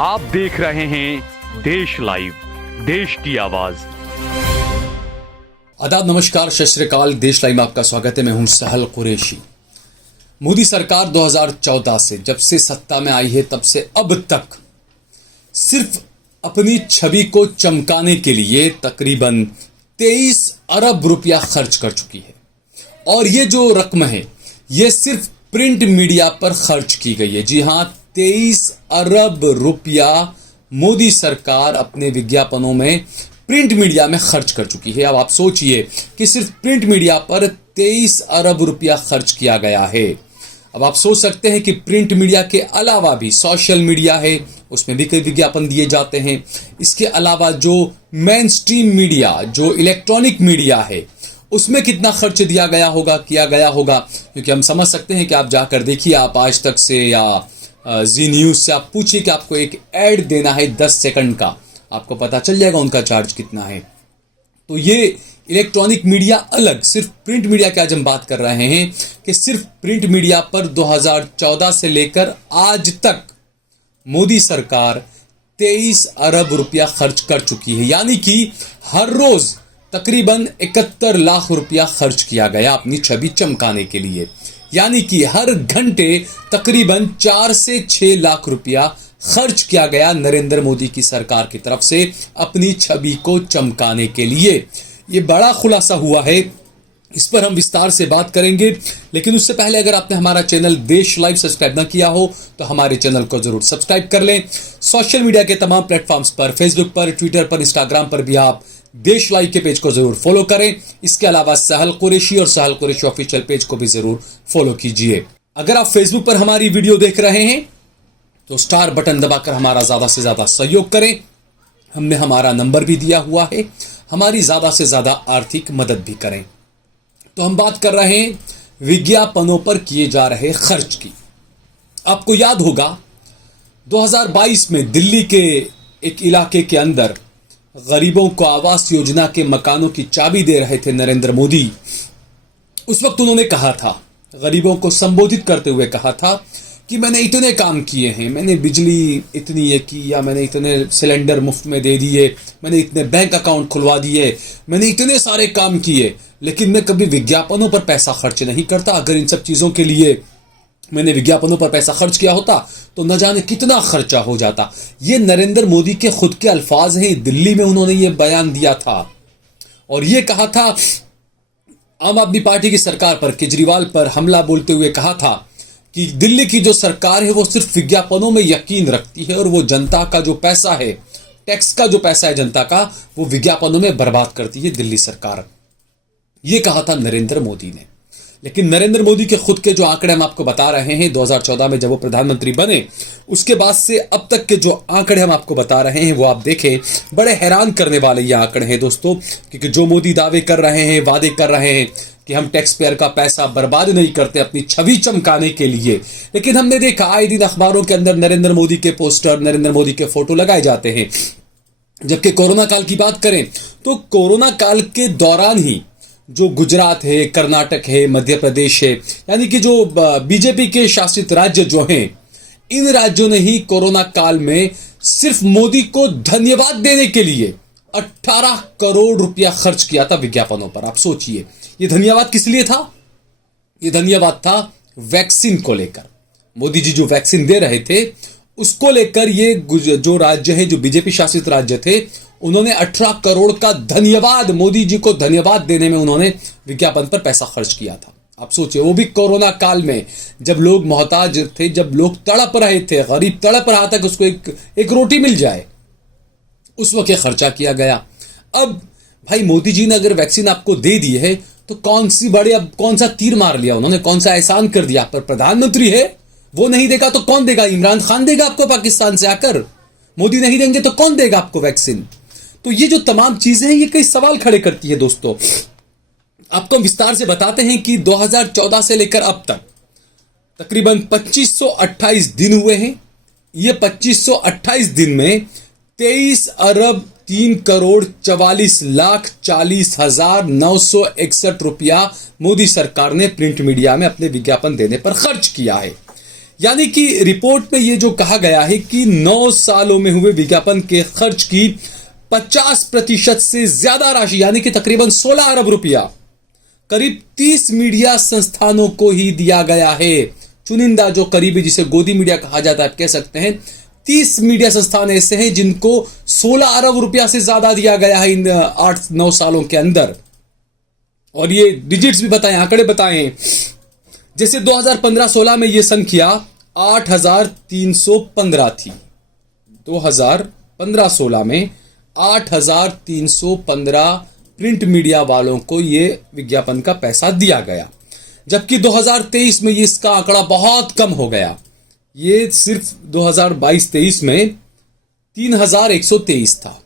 आप देख रहे हैं देश लाइव, देश की आवाज। आदाब, नमस्कार, सत श्री अकाल। देश लाइव में आपका स्वागत है। मैं हूं सहल कुरैशी। मोदी सरकार 2014 से जब से सत्ता में आई है तब से अब तक सिर्फ अपनी छवि को चमकाने के लिए तकरीबन 23 अरब रुपया खर्च कर चुकी है। और ये जो रकम है ये सिर्फ प्रिंट मीडिया पर खर्च की गई है। जी हां, 23 अरब रुपया मोदी सरकार अपने विज्ञापनों में प्रिंट मीडिया में खर्च कर चुकी है। अब आप सोचिए कि सिर्फ प्रिंट मीडिया पर 23 अरब रुपया खर्च किया गया है। अब आप सोच सकते हैं कि प्रिंट मीडिया के अलावा भी सोशल मीडिया है, उसमें भी कई विज्ञापन दिए जाते हैं। इसके अलावा जो मेन स्ट्रीम मीडिया, जो इलेक्ट्रॉनिक मीडिया है, उसमें कितना खर्च किया गया होगा, क्योंकि हम समझ सकते हैं कि आप जाकर देखिए, आप आज तक से या जी न्यूज़ से आप पूछिए कि आपको एक ऐड देना है 10 सेकंड का, आपको पता चल जाएगा उनका चार्ज कितना है। तो ये इलेक्ट्रॉनिक मीडिया अलग, सिर्फ प्रिंट मीडिया की आज हम बात कर रहे हैं कि सिर्फ प्रिंट मीडिया पर 2014 से लेकर आज तक मोदी सरकार 23 अरब रुपया खर्च कर चुकी है। यानी कि हर रोज तकरीबन 71 लाख रुपया खर्च किया गया अपनी छवि चमकाने के लिए। यानी कि हर घंटे तकरीबन 4 से 6 लाख रुपया खर्च किया गया नरेंद्र मोदी की सरकार की तरफ से अपनी छवि को चमकाने के लिए। ये बड़ा खुलासा हुआ है, इस पर हम विस्तार से बात करेंगे। लेकिन उससे पहले अगर आपने हमारा चैनल देश लाइव सब्सक्राइब न किया हो तो हमारे चैनल को जरूर सब्सक्राइब कर लें। सोशल मीडिया के तमाम प्लेटफॉर्म्स पर, फेसबुक पर, ट्विटर पर, इंस्टाग्राम पर भी आप देश लाइव के पेज को जरूर फॉलो करें। इसके अलावा सहल कुरैशी और सहल कुरैशी ऑफिशियल पेज को भी जरूर फॉलो कीजिए। अगर आप फेसबुक पर हमारी वीडियो देख रहे हैं तो स्टार बटन दबाकर हमारा ज्यादा से ज्यादा सहयोग करें। हमने हमारा नंबर भी दिया हुआ है, हमारी ज्यादा से ज्यादा आर्थिक मदद भी करें। तो हम बात कर रहे हैं विज्ञापनों पर किए जा रहे खर्च की। आपको याद होगा 2022 में दिल्ली के एक इलाके के अंदर गरीबों को आवास योजना के मकानों की चाबी दे रहे थे नरेंद्र मोदी। उस वक्त उन्होंने कहा था, गरीबों को संबोधित करते हुए कहा था कि मैंने इतने काम किए हैं, मैंने बिजली इतनी ये की, या मैंने इतने सिलेंडर मुफ्त में दे दिए, मैंने इतने बैंक अकाउंट खुलवा दिए, मैंने इतने सारे काम किए, लेकिन मैं कभी विज्ञापनों पर पैसा खर्च नहीं करता। अगर इन सब चीजों के लिए मैंने विज्ञापनों पर पैसा खर्च किया होता तो न जाने कितना खर्चा हो जाता। ये नरेंद्र मोदी के खुद के अल्फाज हैं। दिल्ली में उन्होंने ये बयान दिया था और ये कहा था, आम आदमी पार्टी की सरकार पर, केजरीवाल पर हमला बोलते हुए कहा था कि दिल्ली की जो सरकार है वो सिर्फ विज्ञापनों में यकीन रखती है और वो जनता का जो पैसा है, टैक्स का जो पैसा है जनता का, वो विज्ञापनों में बर्बाद करती है दिल्ली सरकार। ये कहा था नरेंद्र मोदी ने। लेकिन नरेंद्र मोदी के खुद के जो आंकड़े हम आपको बता रहे हैं, 2014 में जब वो प्रधानमंत्री बने उसके बाद से अब तक के जो आंकड़े हम आपको बता रहे हैं वो आप देखें, बड़े हैरान करने वाले ये आंकड़े हैं दोस्तों। क्योंकि जो मोदी दावे कर रहे हैं, वादे कर रहे हैं कि हम टैक्स पेयर का पैसा बर्बाद नहीं करते अपनी छवि चमकाने के लिए, लेकिन हमने देखा आए दिन अखबारों के अंदर नरेंद्र मोदी के पोस्टर, नरेंद्र मोदी के फोटो लगाए जाते हैं। जबकि कोरोना काल की बात करें तो कोरोना काल के दौरान ही जो गुजरात है, कर्नाटक है, मध्य प्रदेश है, यानी कि जो बीजेपी के शासित राज्य जो हैं, इन राज्यों ने ही कोरोना काल में सिर्फ मोदी को धन्यवाद देने के लिए 18 करोड़ रुपया खर्च किया था विज्ञापनों पर। आप सोचिए, ये धन्यवाद किस लिए था? ये धन्यवाद था वैक्सीन को लेकर। मोदी जी जो वैक्सीन दे रहे थे उसको लेकर ये जो राज्य है, जो बीजेपी शासित राज्य थे, उन्होंने 18 करोड़ का धन्यवाद, मोदी जी को धन्यवाद देने में उन्होंने विज्ञापन पर पैसा खर्च किया था। आप सोचिए, वो भी कोरोना काल में, जब लोग मोहताज थे, जब लोग तड़प रहे थे, गरीब तड़प रहा था कि उसको एक रोटी मिल जाए, उस वक्त खर्चा किया गया। अब भाई मोदी जी ने अगर वैक्सीन आपको दे दी है तो कौन सा तीर मार लिया उन्होंने, कौन सा एहसान कर दिया? पर प्रधानमंत्री है, वो नहीं देगा तो कौन देगा? इमरान खान देगा आपको पाकिस्तान से आकर? मोदी नहीं देंगे तो कौन देगा आपको वैक्सीन? तो ये जो तमाम चीजें हैं ये कई सवाल खड़े करती है दोस्तों। आपको विस्तार से बताते हैं कि 2014 से लेकर अब तक तकरीबन 2528 दिन हुए हैं। ये 2528 दिन में 23 अरब 3 करोड़ 44 लाख 40,961 रुपया मोदी सरकार ने प्रिंट मीडिया में अपने विज्ञापन देने पर खर्च किया है। यानी कि रिपोर्ट में ये जो कहा गया है कि 9 सालों में हुए विज्ञापन के खर्च की 50% से ज्यादा राशि यानी कि तकरीबन 16 अरब रुपया करीब 30 मीडिया संस्थानों को ही दिया गया है। चुनिंदा जो करीबी, जिसे गोदी मीडिया कहा जाता है, आप कह सकते हैं, 30 मीडिया संस्थान ऐसे हैं जिनको 16 अरब रुपया से ज्यादा दिया गया है इन 8-9 सालों के अंदर। और ये डिजिट्स भी बताएं, आंकड़े बताएं। जैसे 2015-16 में ये संख्या 8,315 थी। 2015-16 में 8,315 प्रिंट मीडिया वालों को ये विज्ञापन का पैसा दिया गया, जबकि 2023 में इसका आंकड़ा बहुत कम हो गया। ये सिर्फ 2022-23 में 3,123 था।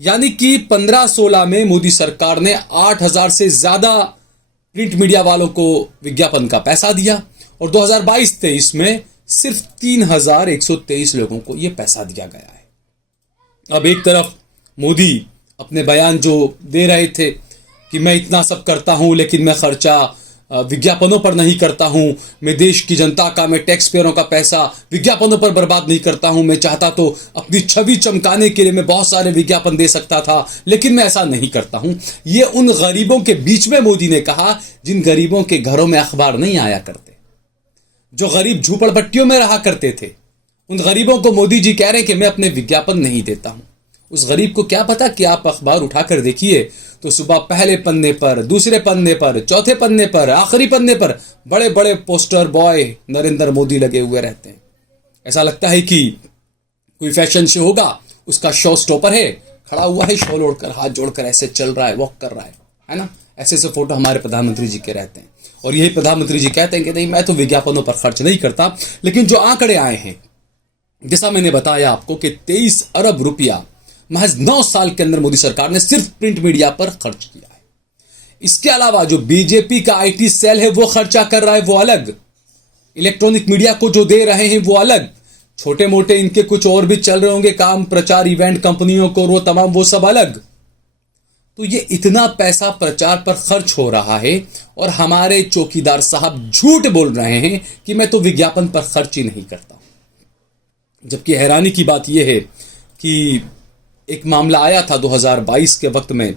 यानी कि 15-16 में मोदी सरकार ने 8,000 से ज्यादा प्रिंट मीडिया वालों को विज्ञापन का पैसा दिया और 2022-23 में सिर्फ 3,123 लोगों को यह पैसा दिया गया है। अब एक तरफ मोदी अपने बयान जो दे रहे थे कि मैं इतना सब करता हूं लेकिन मैं खर्चा विज्ञापनों पर नहीं करता हूं, मैं देश की जनता का, मैं टैक्स पेयरों का पैसा विज्ञापनों पर बर्बाद नहीं करता हूं, मैं चाहता तो अपनी छवि चमकाने के लिए मैं बहुत सारे विज्ञापन दे सकता था लेकिन मैं ऐसा नहीं करता हूं। ये उन गरीबों के बीच में मोदी ने कहा जिन गरीबों के घरों में अखबार नहीं आया करते, जो गरीब झूपड़पट्टियों में रहा करते थे। उन गरीबों को मोदी जी कह रहे हैं कि मैं अपने विज्ञापन नहीं देता हूं। उस गरीब को क्या पता कि आप अखबार उठाकर देखिए तो सुबह पहले पन्ने पर, दूसरे पन्ने पर, चौथे पन्ने पर, आखिरी पन्ने पर बड़े बड़े पोस्टर बॉय नरेंद्र मोदी लगे हुए रहते हैं। ऐसा लगता है कि कोई फैशन शो होगा, उसका शो स्टॉपर है, खड़ा हुआ है, शॉल ओढ़कर, हाथ जोड़कर ऐसे चल रहा है, वॉक कर रहा है ना। ऐसे ऐसे फोटो हमारे प्रधानमंत्री जी के रहते हैं और यही प्रधानमंत्री जी कहते हैं कि नहीं, मैं तो विज्ञापनों पर खर्च नहीं करता। लेकिन जो आंकड़े आए हैं, जैसा मैंने बताया आपको कि 23 अरब रुपया महज 9 साल के अंदर मोदी सरकार ने सिर्फ प्रिंट मीडिया पर खर्च किया है। इसके अलावा जो बीजेपी का आईटी सेल है वो खर्चा कर रहा है, वो अलग। इलेक्ट्रॉनिक मीडिया को जो दे रहे हैं वो अलग। छोटे मोटे इनके कुछ और भी चल रहे होंगे काम, प्रचार, इवेंट कंपनियों को, वो तमाम, वो सब अलग। तो ये इतना पैसा प्रचार पर खर्च हो रहा है और हमारे चौकीदार साहब झूठ बोल रहे हैं कि मैं तो विज्ञापन पर खर्च ही नहीं करता। जबकि हैरानी की बात यह है कि एक मामला आया था 2022 के वक्त में,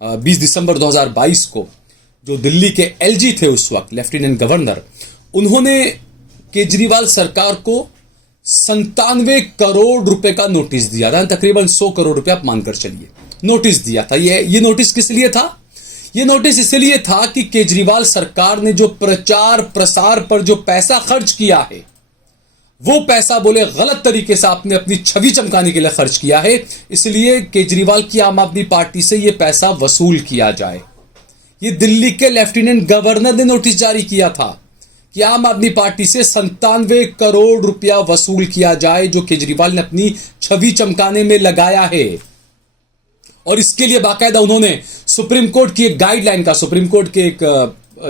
20 दिसंबर 2022 को, जो दिल्ली के एलजी थे उस वक्त, लेफ्टिनेंट गवर्नर, उन्होंने केजरीवाल सरकार को 97 करोड़ रुपए का नोटिस दिया था। तकरीबन 100 करोड़ रुपए आप मानकर चलिए, नोटिस दिया था। ये नोटिस किस लिए था? ये नोटिस इसलिए था कि केजरीवाल सरकार ने जो प्रचार प्रसार पर जो पैसा खर्च किया है, वो पैसा बोले गलत तरीके से आपने अपनी छवि चमकाने के लिए खर्च किया है, इसलिए केजरीवाल की आम आदमी पार्टी से ये पैसा वसूल किया जाए। ये दिल्ली के लेफ्टिनेंट गवर्नर ने नोटिस जारी किया था कि आम आदमी पार्टी से 97 करोड़ रुपया वसूल किया जाए जो केजरीवाल ने अपनी छवि चमकाने में लगाया है। और इसके लिए बाकायदा उन्होंने सुप्रीम कोर्ट की एक गाइडलाइन का, सुप्रीम कोर्ट के एक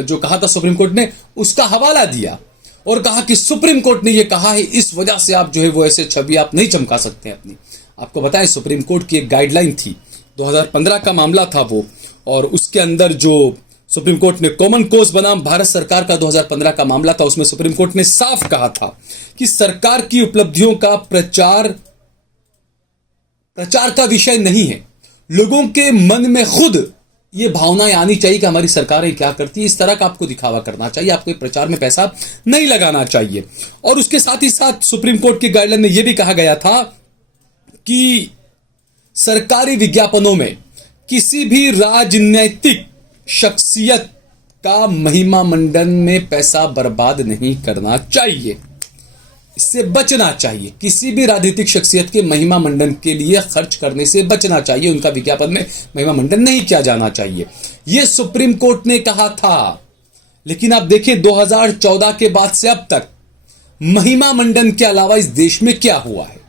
जो कहा था सुप्रीम कोर्ट ने, उसका हवाला दिया और कहा कि सुप्रीम कोर्ट ने यह कहा है, इस वजह से आप जो है वो ऐसे छवि आप नहीं चमका सकते हैं अपनी। आपको बताएं, सुप्रीम कोर्ट की एक गाइडलाइन थी, 2015 का मामला था वो, और उसके अंदर जो सुप्रीम कोर्ट ने कॉमन कोर्स बनाम भारत सरकार का 2015 का मामला था, उसमें सुप्रीम कोर्ट ने साफ कहा था कि सरकार की उपलब्धियों का प्रचार का विषय नहीं है। लोगों के मन में खुद ये भावनाएं आनी चाहिए कि हमारी सरकारें क्या करती है, इस तरह का आपको दिखावा करना चाहिए, आपको प्रचार में पैसा नहीं लगाना चाहिए। और उसके साथ ही साथ सुप्रीम कोर्ट की गाइडलाइन में यह भी कहा गया था कि सरकारी विज्ञापनों में किसी भी राजनीतिक शख्सियत का महिमा मंडन में पैसा बर्बाद नहीं करना चाहिए, इससे बचना चाहिए। किसी भी राजनीतिक शख्सियत के महिमा मंडन के लिए खर्च करने से बचना चाहिए, उनका विज्ञापन में महिमा मंडन नहीं किया जाना चाहिए, यह सुप्रीम कोर्ट ने कहा था। लेकिन आप देखें 2014 के बाद से अब तक महिमा मंडन के अलावा इस देश में क्या हुआ है।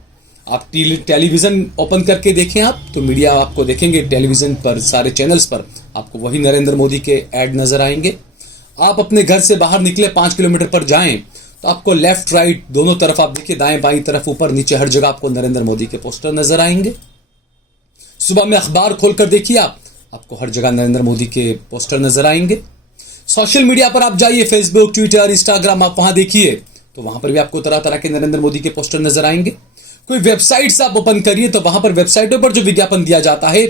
आप टेलीविजन ओपन करके देखें आप तो मीडिया आपको देखेंगे, टेलीविजन पर सारे चैनल्स पर आपको वही नरेंद्र मोदी के ऐड नजर आएंगे। आप अपने घर से बाहर निकले 5 किलोमीटर पर जाएं तो आपको लेफ्ट राइट दोनों तरफ आप देखिए, दाएं बाईं तरफ ऊपर नीचे हर जगह आपको नरेंद्र मोदी के पोस्टर नजर आएंगे। सुबह में अखबार खोलकर देखिए आपको हर जगह नरेंद्र मोदी के पोस्टर नजर आएंगे। सोशल मीडिया पर आप जाइए, फेसबुक, ट्विटर, इंस्टाग्राम, आप वहां देखिए, तो वहां पर भी आपको तरह तरह के नरेंद्र मोदी के पोस्टर नजर आएंगे। कोई वेबसाइट्स आप ओपन करिए तो वहां पर वेबसाइटों पर जो विज्ञापन दिया जाता है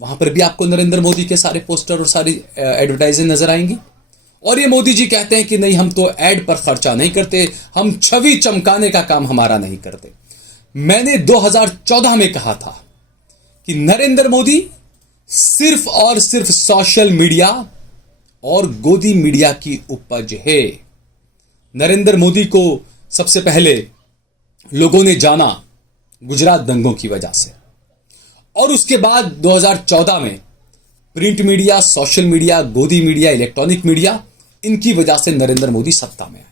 वहां पर भी आपको नरेंद्र मोदी के सारे पोस्टर और सारी एडवर्टाइजिंग नजर आएंगी। और ये मोदी जी कहते हैं कि नहीं, हम तो एड पर खर्चा नहीं करते, हम छवि चमकाने का काम हमारा नहीं करते। मैंने 2014 में कहा था कि नरेंद्र मोदी सिर्फ और सिर्फ सोशल मीडिया और गोदी मीडिया की उपज है। नरेंद्र मोदी को सबसे पहले लोगों ने जाना गुजरात दंगों की वजह से, और उसके बाद 2014 में प्रिंट मीडिया, सोशल मीडिया, गोदी मीडिया, इलेक्ट्रॉनिक मीडिया, इनकी वजह से नरेंद्र मोदी सत्ता में आए।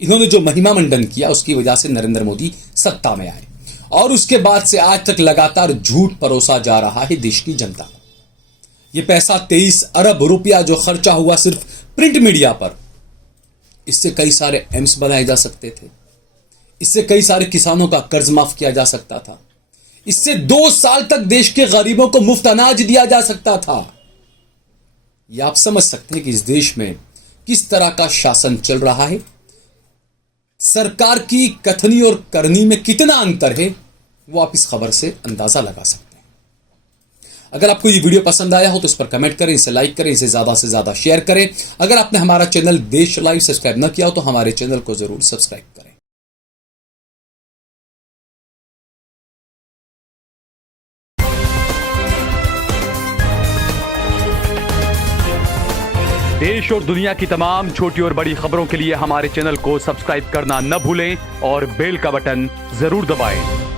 इन्होंने जो महिमा मंडन किया उसकी वजह से नरेंद्र मोदी सत्ता में आए, और उसके बाद से आज तक लगातार झूठ परोसा जा रहा है देश की जनता को। यह पैसा 23 अरब रुपया जो खर्चा हुआ सिर्फ प्रिंट मीडिया पर, इससे कई सारे एम्स बनाए जा सकते थे, इससे कई सारे किसानों का कर्ज माफ किया जा सकता था, इससे 2 साल तक देश के गरीबों को मुफ्त अनाज दिया जा सकता था। यह आप समझ सकते हैं कि इस देश में किस तरह का शासन चल रहा है, सरकार की कथनी और करनी में कितना अंतर है, वो आप इस खबर से अंदाजा लगा सकते हैं। अगर आपको ये वीडियो पसंद आया हो तो इस पर कमेंट करें, इसे लाइक करें, इसे ज्यादा से ज्यादा शेयर करें। अगर आपने हमारा चैनल देश लाइव सब्सक्राइब न किया हो तो हमारे चैनल को जरूर सब्सक्राइब करें। देश और दुनिया की तमाम छोटी और बड़ी खबरों के लिए हमारे चैनल को सब्सक्राइब करना न भूलें और बेल का बटन जरूर दबाएं।